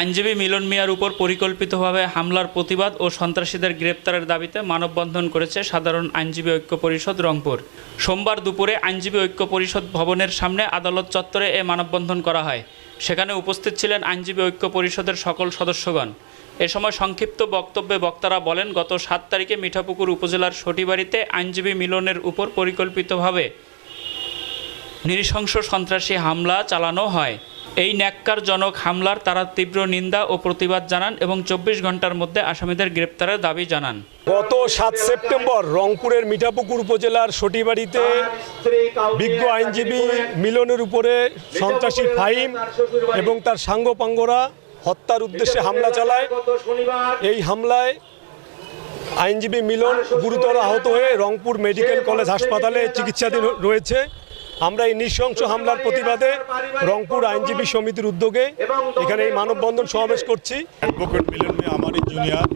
আইনজীবী মিলন মিয়ার উপর পরিকল্পিতভাবে হামলার প্রতিবাদ ও সন্ত্রাসীদের গ্রেপ্তারের দাবিতে মানববন্ধন করেছে সাধারণ আইনজীবী ঐক্য পরিষদ রংপুর। সোমবার দুপুরে আইনজীবী ঐক্য পরিষদ ভবনের সামনে আদালত চত্বরে এ মানববন্ধন করা হয়। সেখানে উপস্থিত ছিলেন আইনজীবী ঐক্য পরিষদের সকল সদস্যগণ। এ সময় সংক্ষিপ্ত বক্তব্যে বক্তারা বলেন, গত সাত তারিখে মিঠাপুকুর উপজেলার সটিবাড়িতে আইনজীবী মিলনের উপর পরিকল্পিতভাবে নৃশংস সন্ত্রাসী হামলা চালানো হয়। এই ন্যাক্কারজনক হামলার তারা তীব্র নিন্দা ও প্রতিবাদ জানান এবং চব্বিশ ঘণ্টার মধ্যে আসামিদের গ্রেপ্তারের দাবি জানান। গত সাত সেপ্টেম্বর রংপুরের মিঠাপুকুর উপজেলার সটিবাড়িতে বিজ্ঞ আইনজীবী মিলনের উপরে সন্ত্রাসী ফাহিম এবং তার সাঙ্গপাঙ্গরা হত্যার উদ্দেশ্যে হামলা চালায়। এই হামলায় আইনজীবী মিলন গুরুতর আহত হয়ে রংপুর মেডিকেল কলেজ হাসপাতালে চিকিৎসাধীন রয়েছে। আমরা এই নৃশংস হামলার প্রতিবাদে রংপুর আইনজীবী সমিতির উদ্যোগে এখানে এই মানববন্ধন সমাবেশ করছি। জুনিয়র।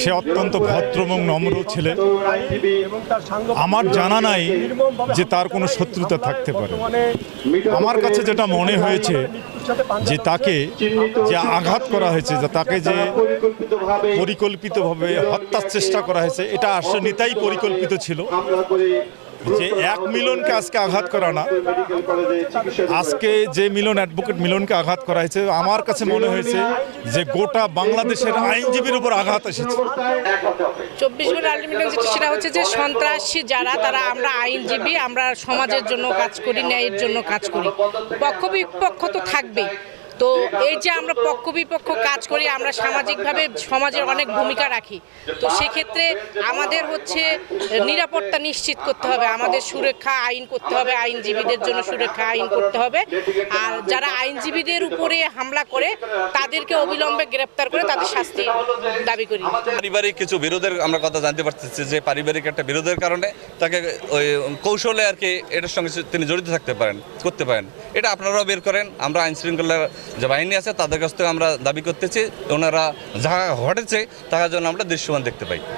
সে অত্যন্ত ভদ্র এবং নম্র ছেলে। আমার জানা নাই যে তার কোনো শত্রুতা থাকতে পারে। আমার কাছে যেটা মনে হয়েছে যে তাকে যে আঘাত করা হয়েছে, যে তাকে যে পরিকল্পিতভাবে হত্যার চেষ্টা করা হয়েছে, এটা আসলে নিতাই পরিকল্পিত ছিল। যে এক মিলনকে আজকে আঘাত করা না। আজকে যে মিলন অ্যাডভোকেট মিলনকে আঘাত করা হয়েছে আমার কাছে মনে হয়েছে যে গোটা বাংলাদেশের আইনজীবীর উপর আঘাত এসেছে। চব্বিশ ঘণ্টা আলটিমেটাম যেটা, সেটা হচ্ছে যে সন্ত্রাসী যারা, তারা আমরা আইনজীবী, আমরা সমাজের জন্য কাজ করি, ন্যায়ের জন্য কাজ করি। পক্ষ বিপক্ষ তো থাকবেই। তো এই যে আমরা পক্ষ বিপক্ষ কাজ করি, আমরা সামাজিকভাবে সমাজের অনেক ভূমিকা রাখি। তো সেক্ষেত্রে আমাদের হচ্ছে নিরাপত্তা নিশ্চিত করতে হবে। আমাদের সুরক্ষা আইন করতে হবে, আইনজীবীদের জন্য সুরক্ষা আইন করতে হবে। আর যারা আইনজীবীদের উপরে হামলা করে, তাদেরকে অবিলম্বে গ্রেপ্তার করে তাদের শাস্তি দাবি করি। পারিবারিক কিছু বিরোধের আমরা কথা জানতে পারতেছি যে পারিবারিক একটা বিরোধের কারণে তাকে ওই কৌশলে আর কি এটার সঙ্গে তিনি জড়িত থাকতে পারেন, করতে পারেন। এটা আপনারাও বের করেন, আমরা আইন শৃঙ্খলার যে বাহিনী আছে, তাদের কাছ থেকে আমরা দাবি করতেছি, ওনারা যা ঘটেছে তাহার জন্য আমরা দৃশ্যমান দেখতে পাই।